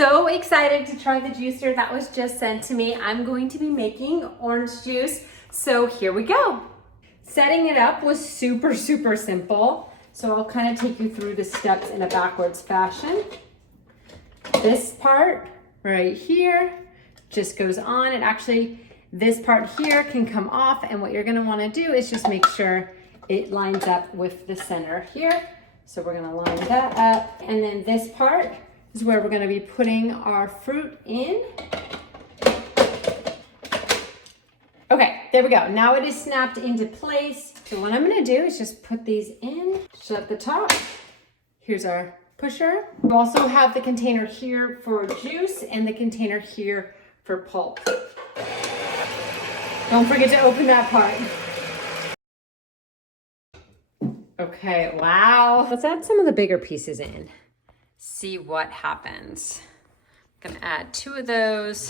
so excited to try the juicer that was just sent to me. I'm going to be making orange juice, so here we go. Setting it up was super simple, so I'll kind of take you through the steps in a backwards fashion. This part right here just goes on, and actually this part here can come off, and what you're gonna wanna do is just make sure it lines up with the center here. So we're gonna line that up, and then this part is where we're gonna be putting our fruit in. Okay, there we go. Now it is snapped into place. So what I'm gonna do is just put these in, shut the top. Here's our pusher. We also have the container here for juice and the container here for pulp. Don't forget to open that part. Okay, wow. Let's add some of the bigger pieces in. See what happens. I'm gonna add 2 of those.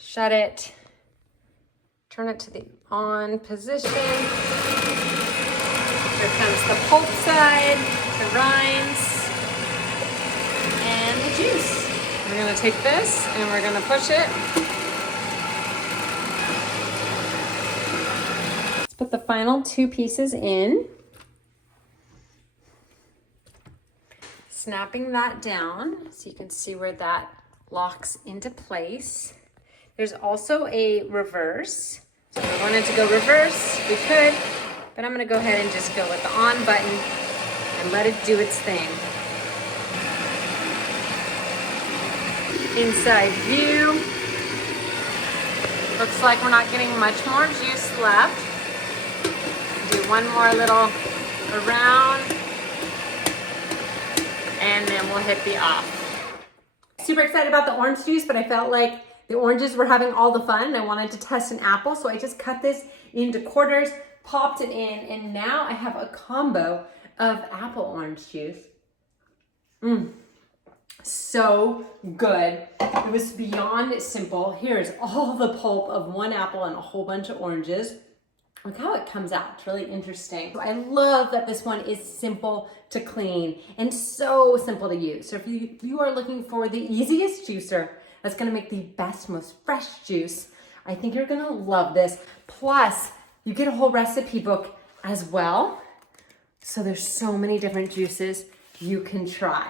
Shut it. Turn it to the on position. Here comes the pulp side, the rinds, and the juice. We're gonna take this and we're gonna push it. Let's put the final 2 pieces in. Snapping that down so you can see where that locks into place. There's also a reverse. So if we wanted to go reverse, we could, but I'm gonna go ahead and just go with the on button and let it do its thing. Inside view. Looks like we're not getting much more juice left. Do one more little around, and then we'll hit the off. Super excited about the orange juice, but I felt like the oranges were having all the fun and I wanted to test an apple, so I just cut this into quarters, popped it in, and now I have a combo of apple orange juice. So good. It was beyond simple. Here's all the pulp of 1 apple and a whole bunch of oranges. Look how it comes out. It's really interesting. I love that this one is simple to clean and so simple to use. So if you are looking for the easiest juicer that's gonna make the best, most fresh juice, I think you're gonna love this. Plus, you get a whole recipe book as well. So there's so many different juices you can try.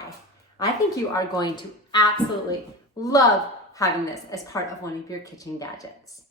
I think you are going to absolutely love having this as part of one of your kitchen gadgets.